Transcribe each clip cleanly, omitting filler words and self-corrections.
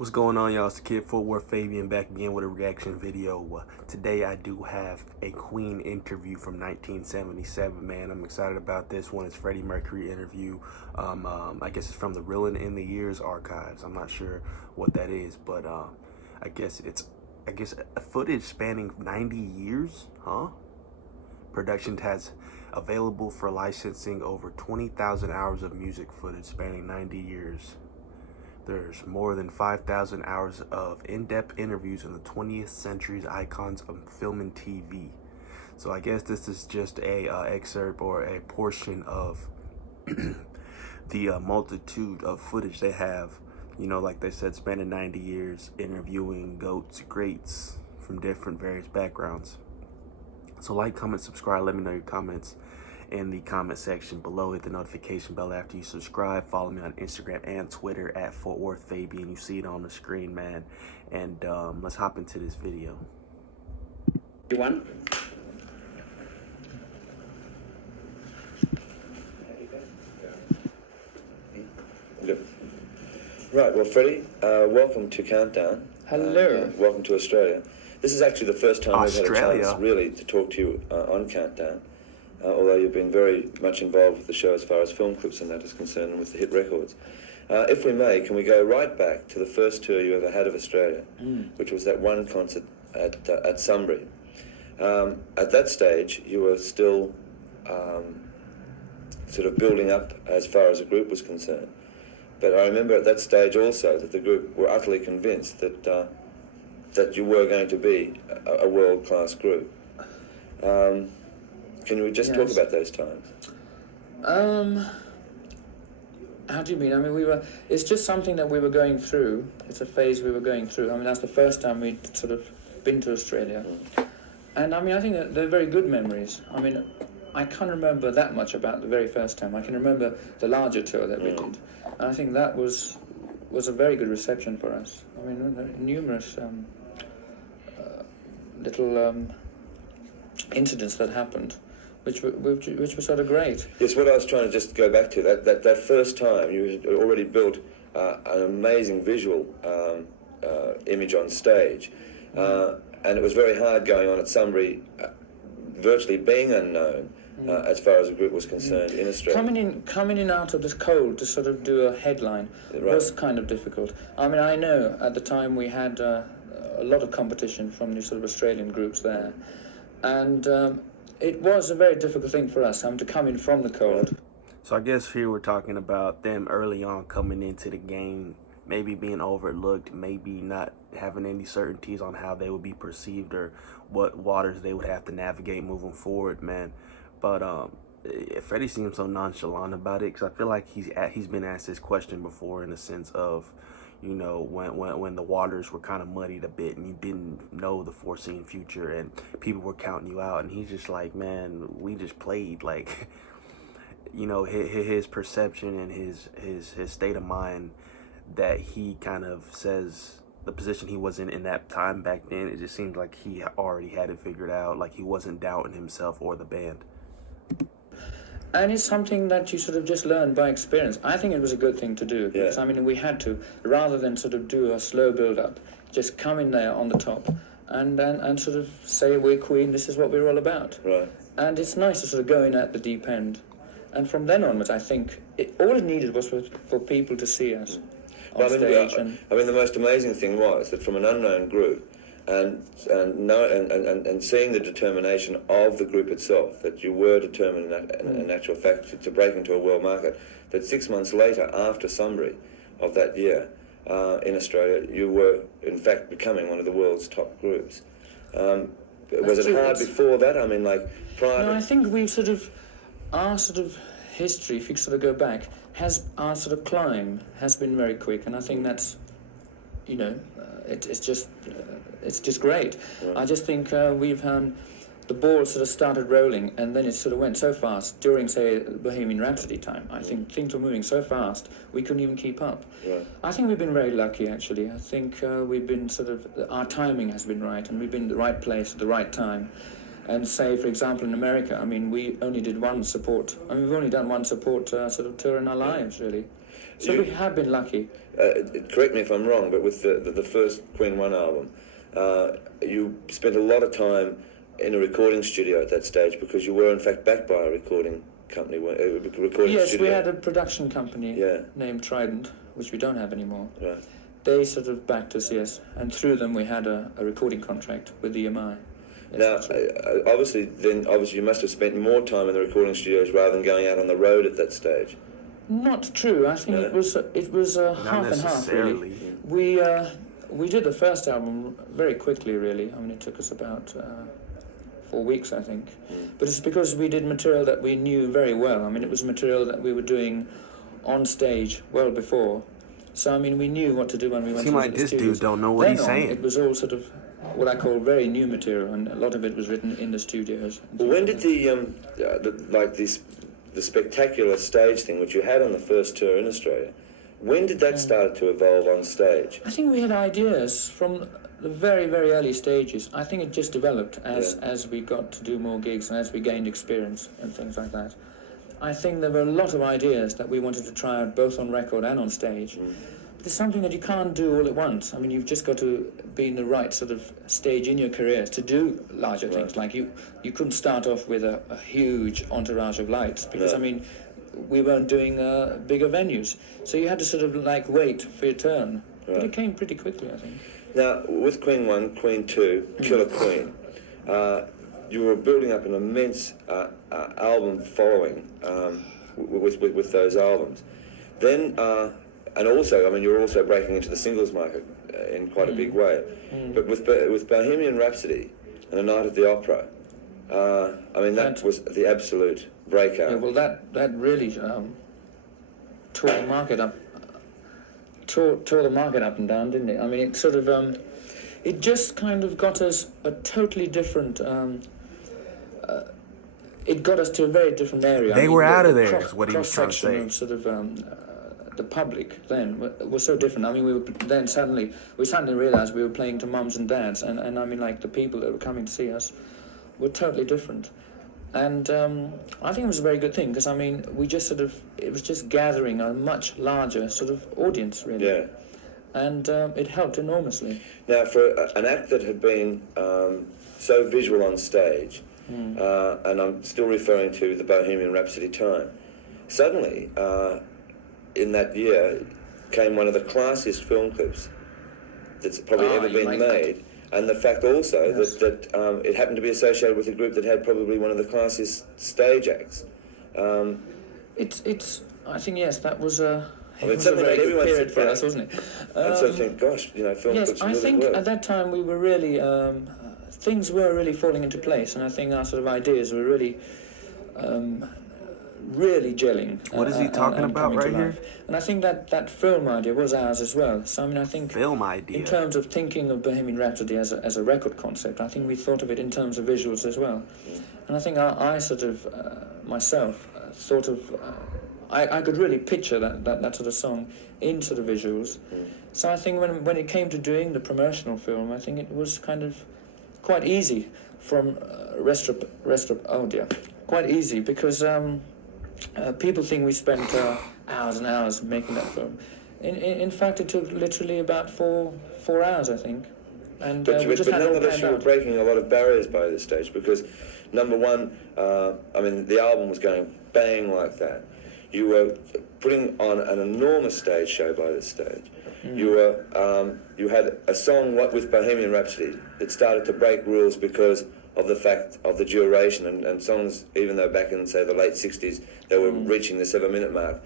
What's going on, y'all? It's the Kid Footwear Fabian back again with a reaction video. Today I do have a Queen interview from 1977, man. I'm excited about this one. It's Freddie Mercury interview. I guess it's from the Reelin in the Years archives. I'm not sure what that is, but I guess a footage spanning 90 years, huh? Production has available for licensing over 20,000 hours of music footage spanning 90 years. There's more than 5,000 hours of in-depth interviews in the 20th century's icons of film and TV. So I guess this is just a excerpt or a portion of the multitude of footage they have, you know, like they said, spanning 90 years, interviewing GOATs, greats from different various backgrounds. So like, comment, subscribe, let me know your comments in the comment section below. Hit the notification bell after you subscribe. Follow me on Instagram and Twitter at @FortWorthFabian. You see it on the screen, man. And let's hop into this video. One. Good. Right, well, Freddie, welcome to Countdown. Hello. Welcome to Australia. This is actually the first time we've had a Australia. chance, really, to talk to you on Countdown. Although you've been very much involved with the show as far as film clips and that is concerned, and with the hit records. If we may, can we go right back to the first tour you ever had of Australia, which was that one concert at Sunbury. At that stage, you were still sort of building up as far as the group was concerned. But I remember at that stage also that the group were utterly convinced that that you were going to be a world-class group. Can we just talk about those times? How do you mean? I mean, it's just something that we were going through. It's a phase we were going through. I mean, that's the first time we'd sort of been to Australia. And I mean, I think that they're very good memories. I mean, I can't remember that much about the very first time. I can remember the larger tour that we did. And I think that was a very good reception for us. I mean, numerous little incidents that happened, which were sort of great. Yes, what I was trying to just go back to, that first time you had already built an amazing visual image on stage, and it was very hard going on at Sunbury, virtually being unknown as far as the group was concerned in Australia. Coming in out of this cold to sort of do a headline was kind of difficult. I mean, I know at the time we had a lot of competition from the sort of Australian groups there, and it was a very difficult thing for us to come in from the cold. So I guess here we're talking about them early on coming into the game, maybe being overlooked, maybe not having any certainties on how they would be perceived or what waters they would have to navigate moving forward, man. But Freddie seems so nonchalant about it, because I feel like he's been asked this question before, in the sense of, you know, when the waters were kind of muddied a bit and you didn't know the foreseen future and people were counting you out, and he's just like, man, we just played. Like, you know, his perception and his state of mind, that he kind of says the position he was in that time back then, it just seems like he already had it figured out, like he wasn't doubting himself or the band. And it's something that you sort of just learn by experience. I think it was a good thing to do, because I mean, we had to, rather than sort of do a slow build-up, just come in there on the top and sort of say, we're Queen, this is what we're all about. Right. And it's nice to sort of go in at the deep end. And from then onwards, I think all it needed was for people to see us on stage. I mean, the most amazing thing was that from an unknown group, and seeing the determination of the group itself, that you were determined in actual fact to break into a world market, that 6 months later, after Sunbury of that year, in Australia, you were in fact becoming one of the world's top groups. Was it hard before that? I mean, like, prior No, I think our sort of history, if you sort of go back, our sort of climb has been very quick, and I think that's, you know, it's just great. Right. I just think we've the ball sort of started rolling, and then it sort of went so fast during, say, Bohemian Rhapsody time. I think things were moving so fast we couldn't even keep up. Right. I think we've been very lucky, actually. I think we've been our timing has been right, and we've been in the right place at the right time. And say, for example, in America, I mean, we only did one support. I mean, we've only done one support sort of tour in our lives, really. So we have been lucky. Correct me if I'm wrong, but with the first Queen 1 album, you spent a lot of time in a recording studio at that stage because you were in fact backed by a recording company, Yes, studio. we had a production company named Trident, which we don't have anymore. Right. They sort of backed us, yes, and through them we had a recording contract with the EMI. Yes, now, obviously you must have spent more time in the recording studios rather than going out on the road at that stage. Not true. I think it was half and half, really. We did the first album very quickly, really. I mean, it took us about 4 weeks, I think. But it's because we did material that we knew very well. I mean, it was material that we were doing on stage well before. So, I mean, we knew what to do when we went into the studios. This dude don't know what he's saying. It was all sort of what I call very new material, and a lot of it was written in the studios. Well, when did the spectacular stage thing, which you had on the first tour in Australia, when did that start to evolve on stage? I think we had ideas from the very, very early stages. I think it just developed as we got to do more gigs and as we gained experience and things like that. I think there were a lot of ideas that we wanted to try out both on record and on stage. But it's something that you can't do all at once. I mean, you've just got to be in the right sort of stage in your career to do larger things. Like you couldn't start off with a huge entourage of lights because, I mean, we weren't doing bigger venues. So you had to sort of like wait for your turn. But it came pretty quickly, I think. Now, with Queen 1, Queen 2, Killer Queen, you were building up an immense album following with those albums. Then, and also, I mean, you were also breaking into the singles market in quite a big way. But with Bohemian Rhapsody and A Night at the Opera, I mean, that was the absolute breakout. Yeah, well, that really tore the market up. Tore the market up and down, didn't it? I mean, it sort of, it just kind of got us a totally different, it got us to a very different area. They were out of there, is what he was trying to say. Of sort of the public then was so different. I mean, we suddenly realised we were playing to mums and dads, and I mean, like, the people that were coming to see us were totally different. And I think it was a very good thing, because, I mean, it was just gathering a much larger sort of audience, really. Yeah. And it helped enormously. Now, for an act that had been so visual on stage, and I'm still referring to the Bohemian Rhapsody time, suddenly, in that year, came one of the classiest film clips that's probably ever been made. And the fact also that it happened to be associated with a group that had probably one of the classiest stage acts. I think, yes, that was a... I mean, it was a very good period for us, wasn't it? And so I think, gosh, you know, film clips really think work. At that time we were really... things were really falling into place, and I think our sort of ideas were really... really gelling. What is he talking about right here? And I think that film idea was ours as well. So, I mean, I think... Film idea. In terms of thinking of Bohemian Rhapsody as a record concept, I think we thought of it in terms of visuals as well. And I think I sort of, myself, thought of... I could really picture that sort of song in sort of visuals. So I think when it came to doing the promotional film, I think it was kind of quite easy from quite easy, because people think we spent hours and hours making that film. In fact, it took literally about four hours, I think. And but we just had it all nonetheless, planned you were out. breaking a lot of barriers by this stage, because number one, I mean, the album was going bang like that. You were putting on an enormous stage show by this stage. You were you had a song with Bohemian Rhapsody that started to break rules because of the fact of the duration, and songs, even though back in, say, the late 60s, they were reaching the 7-minute mark.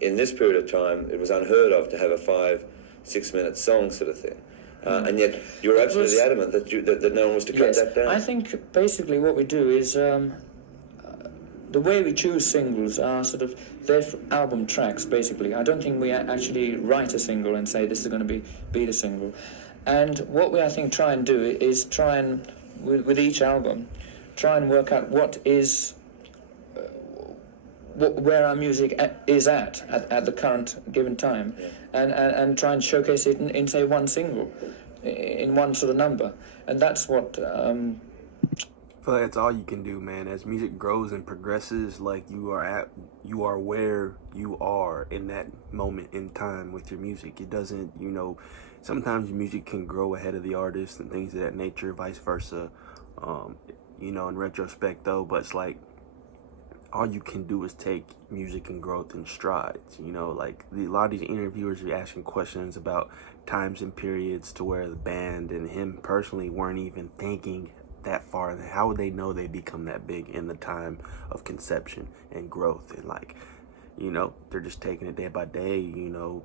In this period of time, it was unheard of to have a 5-6 minute song sort of thing. And yet you were absolutely adamant that no one was to cut that down. I think basically what we do is the way we choose singles are sort of their album tracks, basically. I don't think we actually write a single and say this is going to be the single. And what we, I think, try and do is try and, with each album, try and work out what is... where our music is at the current given time, and try and showcase it in say one single, in one sort of number, and that's what I feel like that's all you can do, man. As music grows and progresses, like you are where you are in that moment in time with your music. It doesn't, sometimes your music can grow ahead of the artist and things of that nature, vice versa. In retrospect though, but it's like all you can do is take music and growth in strides. Like a lot of these interviewers are asking questions about times and periods to where the band and him personally weren't even thinking that far. How would they know they become that big in the time of conception and growth? And like, they're just taking it day by day,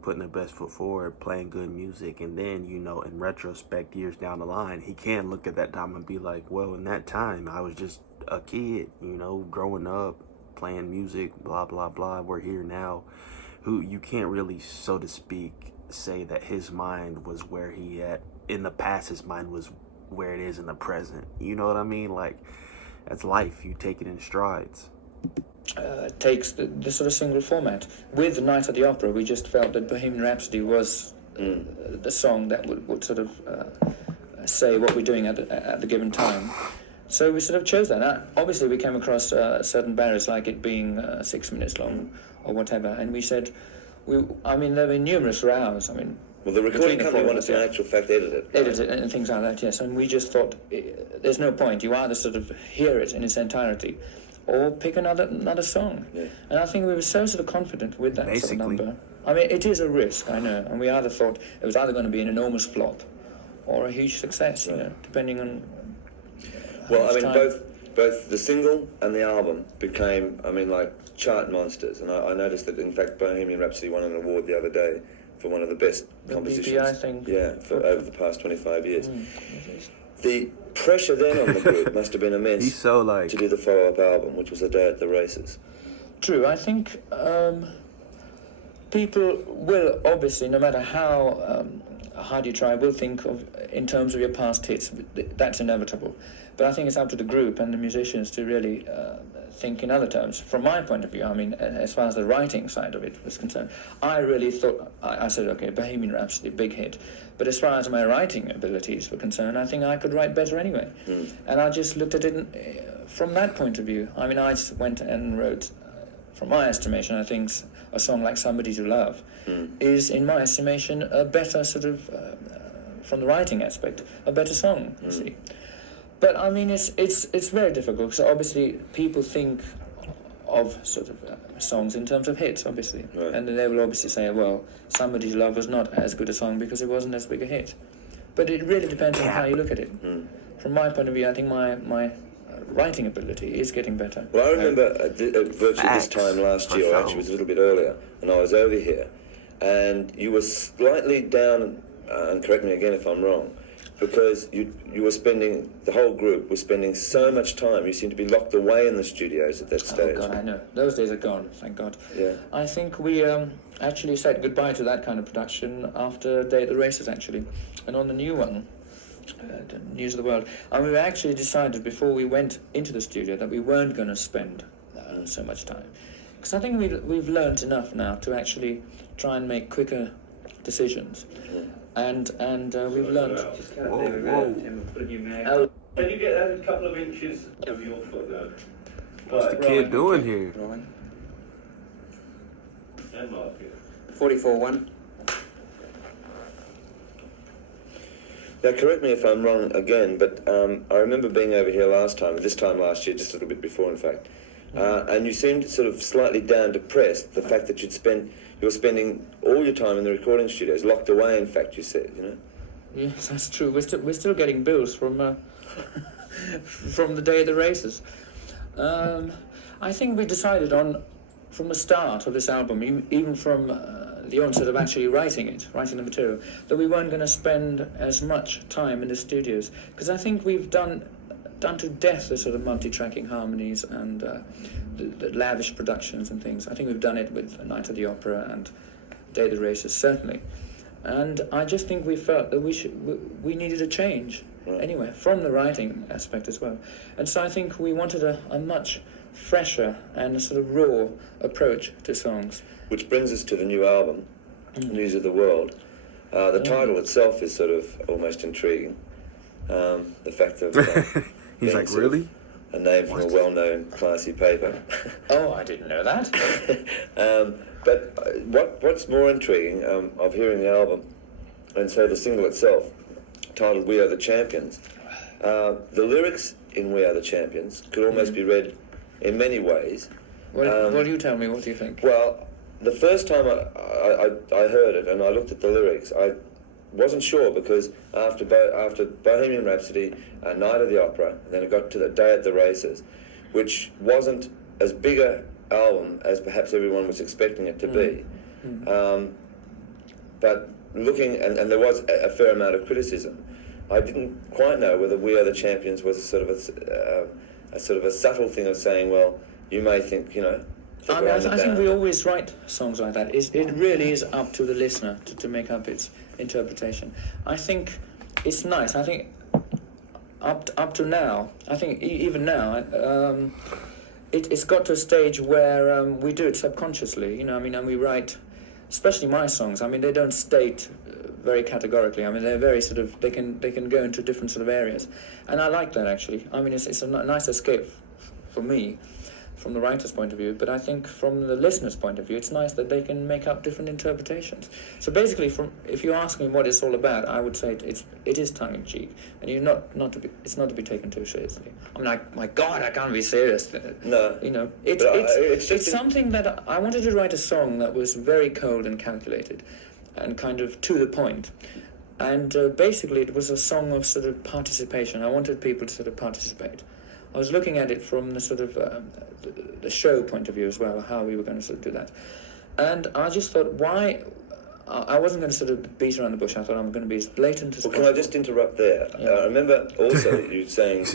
putting their best foot forward, playing good music. And then, in retrospect, years down the line, he can look at that time and be like, well, in that time, I was just a kid, growing up, playing music, blah, blah, blah. We're here now. You can't really, so to speak, say that his mind was where he at in the past. His mind was where it is in the present. You know what I mean? Like, that's life. You take it in strides. Takes the sort of single format. With Night at the Opera, we just felt that Bohemian Rhapsody was the song that would sort of say what we're doing at the given time. So we sort of chose that. Now, obviously, we came across certain barriers, like it being 6 minutes long or whatever, and we said, there were numerous rows. Well, the recording company wanted to, in actual fact, edit it. Edit it and things like that, yes. And we just thought, there's no point. You either sort of hear it in its entirety or pick another song. Yeah. And I think we were so sort of confident with that sort of number. It is a risk, I know. And we either thought it was either going to be an enormous flop or a huge success, depending on... Well, both the single and the album became, like, chart monsters. And I noticed that, in fact, Bohemian Rhapsody won an award the other day for one of the best compositions. BPI thing. Yeah, over the past 25 years. The pressure then on the group must have been immense to do the follow-up album, which was A Day at the Races. True. I think people will, obviously, no matter how hard you try, will think of in terms of your past hits. That's inevitable. But I think it's up to the group and the musicians to really think in other terms. From my point of view, as far as the writing side of it was concerned, I really thought, I said, okay, Bohemian Rhapsody, big hit. But as far as my writing abilities were concerned, I think I could write better anyway. And I just looked at it from that point of view. I just went and wrote, from my estimation, I think a song like Somebody to Love is, in my estimation, a better sort of, from the writing aspect, a better song, you see. But it's very difficult, because obviously people think of sort of songs in terms of hits, obviously. Right. And they will obviously say, well, Somebody's Love was not as good a song because it wasn't as big a hit. But it really depends on how you look at it. From my point of view, I think my writing ability is getting better. Well, I remember virtually this time last year, or actually it was a little bit earlier, and I was over here, and you were slightly down, and correct me again if I'm wrong, because you were spending, the whole group was spending so much time. You seemed to be locked away in the studios at that stage. Oh, God, I know. Those days are gone, thank God. Yeah. I think we actually said goodbye to that kind of production after Day at the Races, actually. And on the new one, News of the World, and we actually decided before we went into the studio that we weren't going to spend so much time. Because I think we've learned enough now to actually try and make quicker decisions. And we've learned... Can you get a couple of inches of your foot though? What's the kid doing here? And Mark, 44-1. Now, correct me if I'm wrong again, but I remember being over here this time last year, just a little bit before, in fact, and you seemed sort of slightly down, depressed, the fact that you were spending all your time in the recording studios, locked away, in fact, you said, Yes, that's true. We're still getting bills from from the Day of the Races. I think we decided from the start of this album, even from the onset of actually writing the material, that we weren't going to spend as much time in the studios, because I think we've done to death the sort of multi-tracking harmonies and the lavish productions and things. I think we've done it with Night at the Opera and Day of the Races, certainly. And I just think we felt that we needed a change, anyway, from the writing aspect as well. And so I think we wanted a much fresher and a sort of raw approach to songs. Which brings us to the new album, News of the World. The title itself is sort of almost intriguing. The fact of... He's like, really? a name from a well-known classy paper. Oh, I didn't know that. But what's more intriguing of hearing the album, and so the single itself, titled "We Are the Champions," the lyrics in "We Are the Champions" could almost be read in many ways. Well, you tell me, what do you think? Well, the first time I heard it and I looked at the lyrics, I wasn't sure, because after Bohemian Rhapsody, Night of the Opera, and then it got to the Day at the Races, which wasn't as big a album as perhaps everyone was expecting it to be. But looking, and there was a fair amount of criticism, I didn't quite know whether "We Are the Champions" was a sort of a subtle thing of saying, well, you may think, you know. I think we always write songs like that. It really is up to the listener to make up its interpretation. I think it's nice. I think up to now, I think even now, it's got to a stage where we do it subconsciously. You know, I mean, and we write, especially my songs. I mean, they don't state very categorically. I mean, they're very sort of, they can go into different sort of areas, and I like that actually. I mean, it's a nice escape for me from the writer's point of view, but I think from the listener's point of view, it's nice that they can make up different interpretations. So basically, if you ask me what it's all about, I would say it is tongue-in-cheek, and it's not to be taken too seriously. I mean, my God, I can't be serious. No. You know, it's something that I wanted to write a song that was very cold and calculated, and kind of to the point. And basically, it was a song of sort of participation. I wanted people to sort of participate. I was looking at it from the sort of the show point of view as well, how we were going to sort of do that. And I just thought, why... I wasn't going to sort of beat around the bush. I thought I'm going to be as blatant as possible. Can I just interrupt there? Yeah. I remember also you saying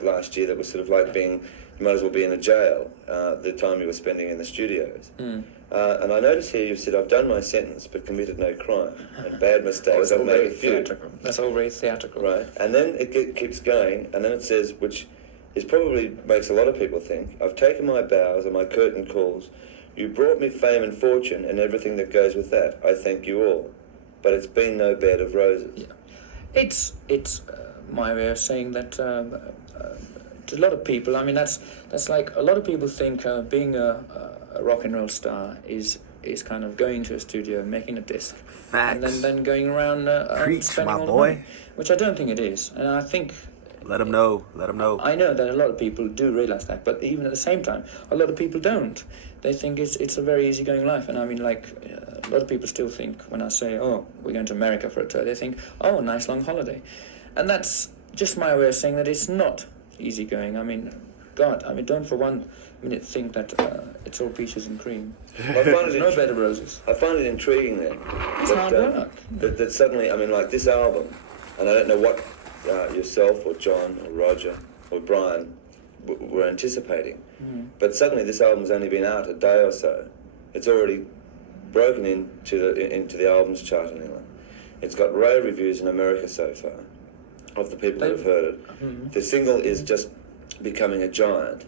last year that was sort of like being... You might as well be in a jail the time you were spending in the studios. And I notice here you've said, I've done my sentence but committed no crime. And bad mistakes, I've made a few. Theatrical. That's all very theatrical. Right. And then it keeps going, and then it says, which... It probably makes a lot of people think, I've taken my bows and my curtain calls. You brought me fame and fortune and everything that goes with that. I thank you all. But it's been no bed of roses. Yeah. It's my way of saying that to a lot of people, I mean, that's like, a lot of people think being a rock and roll star is kind of going to a studio, making a disc. Facts. And then going around Preach, spending my all boy. the money, which I don't think it is. And I think... Let them know. I know that a lot of people do realise that, but even at the same time, a lot of people don't. They think it's a very easygoing life, and I mean, like, a lot of people still think, when I say, oh, we're going to America for a tour, they think, oh, nice long holiday. And that's just my way of saying that it's not easygoing. I mean, God, I mean, don't for 1 minute think that it's all peaches and cream. There's no bed of roses. I find it intriguing then. It's hard work. That suddenly, I mean, like this album, and I don't know what yourself or John or Roger or Brian were anticipating, but suddenly this album's only been out a day or so. It's already broken into the albums chart in England. It's got rave reviews in America so far of the people who have heard it. The single is just becoming a giant.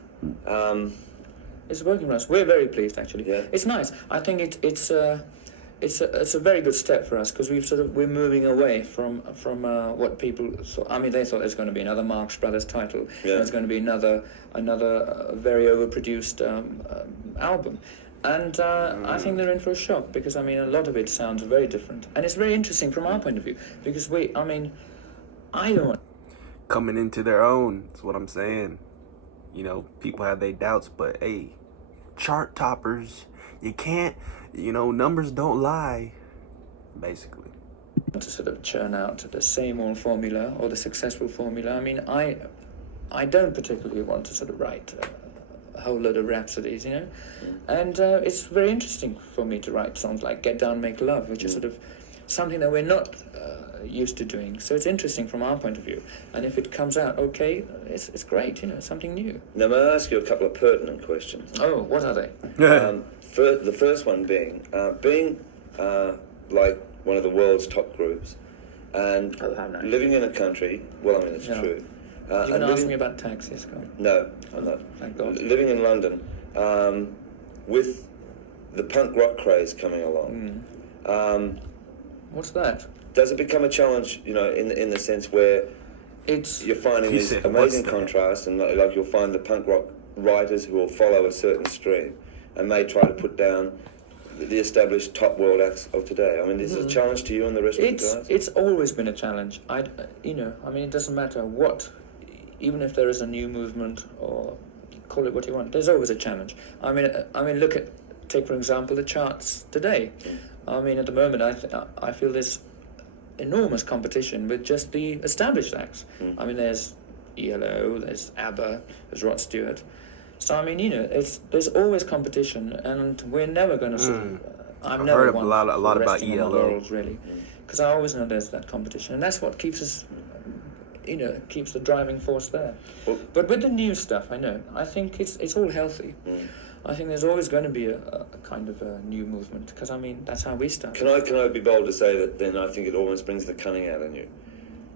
It's working for us. We're very pleased, actually. Yeah. It's nice. I think it's a very good step for us, because we're moving away from what people thought. I mean, they thought there's going to be another Marx Brothers title. Yeah. There's going to be another very overproduced album, and I think they're in for a shock, because I mean, a lot of it sounds very different, and it's very interesting from our point of view, because I don't. Coming into their own, that's what I'm saying. You know, people have their doubts, but hey, chart toppers, you can't, you know, numbers don't lie, basically. To sort of churn out the same old formula or the successful formula. I mean, I don't particularly want to sort of write a whole load of rhapsodies, you know, and it's very interesting for me to write songs like Get Down, Make Love, which is sort of something that we're not used to doing. So it's interesting from our point of view, and if it comes out okay, it's great, you know, something new. Now, may I ask you a couple of pertinent questions? Oh, what are they? The first one being like one of the world's top groups, and living in a country. Well, I mean, it's true. You're going to ask me about taxis, Scott? No, I'm not. Thank God. Living in London, with the punk rock craze coming along. What's that? Does it become a challenge, you know, in the sense where you're finding He these said, amazing "What's that?" contrasts, and like you'll find the punk rock writers who will follow a certain stream and may try to put down the established top world acts of today. I mean, is it a challenge to you and the rest of the guys? It's always been a challenge. It doesn't matter what, even if there is a new movement or call it what you want, there's always a challenge. Take for example the charts today. I mean, at the moment, I feel there's enormous competition with just the established acts. I mean, there's ELO, there's ABBA, there's Rod Stewart. So I mean, there's always competition, and we're never going to. I've never heard won a lot about resting on my ELO. laurels, really, because I always know there's that competition, and that's what keeps us. Keeps the driving force there. But with the new stuff, I think it's all healthy. I think there's always going to be a kind of a new movement, because I mean that's how we started. Can I be bold to say that then I think it almost brings the cunning out in you?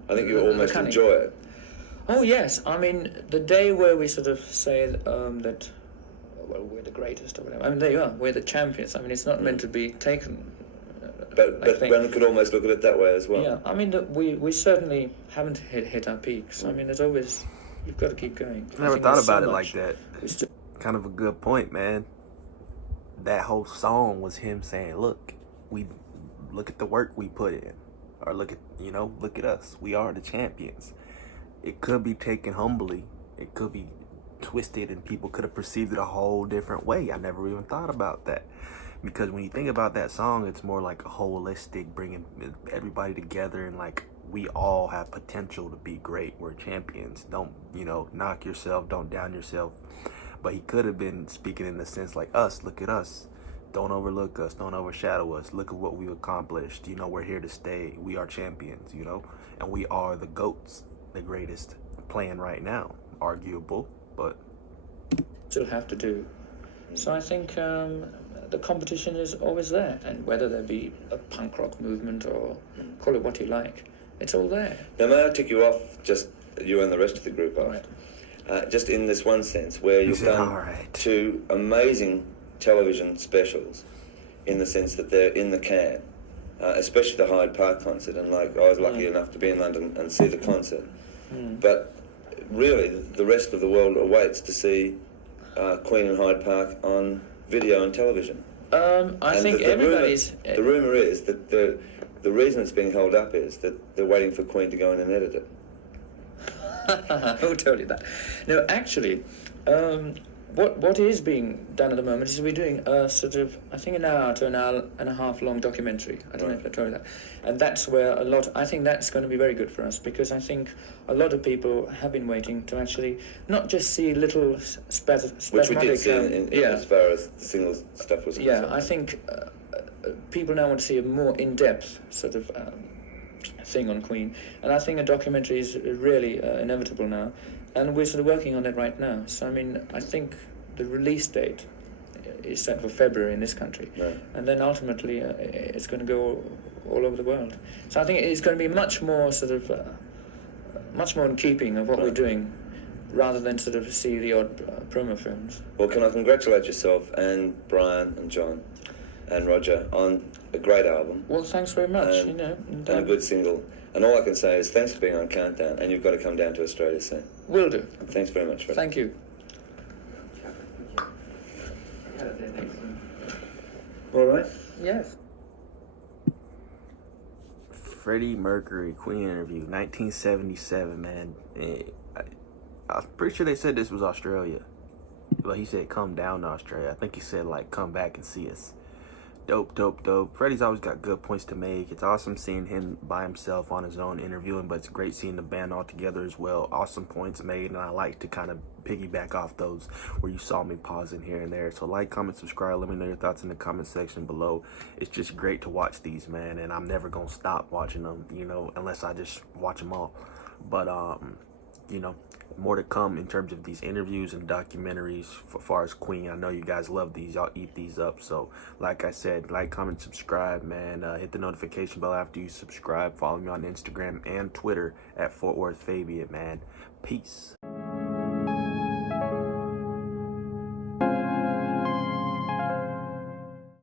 I think you almost enjoy it. Oh yes, I mean the day where we sort of say that, well, we're the greatest or whatever. I mean there you are, we're the champions. I mean it's not meant to be taken. But one could almost look at it that way as well. Yeah, I mean we certainly haven't hit our peaks. I mean there's always, you've got to keep going. I never thought about it like that. Kind of a good point, man. That whole song was him saying, look at the work we put in, or look at us, we are the champions. It could be taken humbly, it could be twisted, and people could have perceived it a whole different way. I never even thought about that, because when you think about that song, it's more like a holistic, bringing everybody together, and like we all have potential to be great. We're champions. Don't knock yourself, don't down yourself. But he could have been speaking in the sense like us, look at us. Don't overlook us. Don't overshadow us. Look at what we've accomplished. We're here to stay. We are champions, and we are the GOATs, the greatest playing right now. Arguable, but still have to do. So I think the competition is always there, and whether there be a punk rock movement or call it what you like, it's all there. Now, may I tick you off, just you and the rest of the group off? Right. Just in this one sense, where you've done two amazing television specials, in the sense that they're in the can, especially the Hyde Park concert, and like I was lucky enough to be in London and see the concert. But really, the rest of the world awaits to see Queen and Hyde Park on video and television. I think everybody's... The rumour is that the reason it's being held up is that they're waiting for Queen to go in and edit it. Who told you that? No, actually, what is being done at the moment is we're doing a sort of, I think, an hour to an hour and a half long documentary. I don't know if I told you that. And that's where I think that's going to be very good for us, because I think a lot of people have been waiting to actually not just see little spasmodic... Which we did see as far as the single stuff was concerned. Yeah, I think people now want to see a more in-depth sort of... thing on Queen, and I think a documentary is really inevitable now, and we're sort of working on it right now. So I mean, I think the release date is set for February in this country, and then ultimately it's going to go all over the world. So I think it's going to be much more sort of much more in keeping of what we're doing, rather than sort of see the odd promo films. Well, can I congratulate yourself and Brian and John and Roger on a great album. Well, thanks very much. And a good single. And all I can say is thanks for being on Countdown, and you've got to come down to Australia soon. Will do. Thanks very much, Fred. Thank you. All right. Yes. Freddie Mercury, Queen interview, 1977, man. I'm pretty sure they said this was Australia. But he said come down to Australia. I think he said, like, come back and see us. Dope, dope, dope. Freddie's always got good points to make. It's awesome seeing him by himself on his own interviewing, but it's great seeing the band all together as well. Awesome points made, and I like to kind of piggyback off those where you saw me pausing here and there. So like, comment, subscribe. Let me know your thoughts in the comment section below. It's just great to watch these, man, and I'm never going to stop watching them, unless I just watch them all. But, more to come in terms of these interviews and documentaries as far as Queen. I know you guys love these. Y'all eat these up. So like I said, like, comment, subscribe, man. Hit the notification bell after you subscribe. Follow me on Instagram and Twitter at Fort Worth Fabian, man. Peace.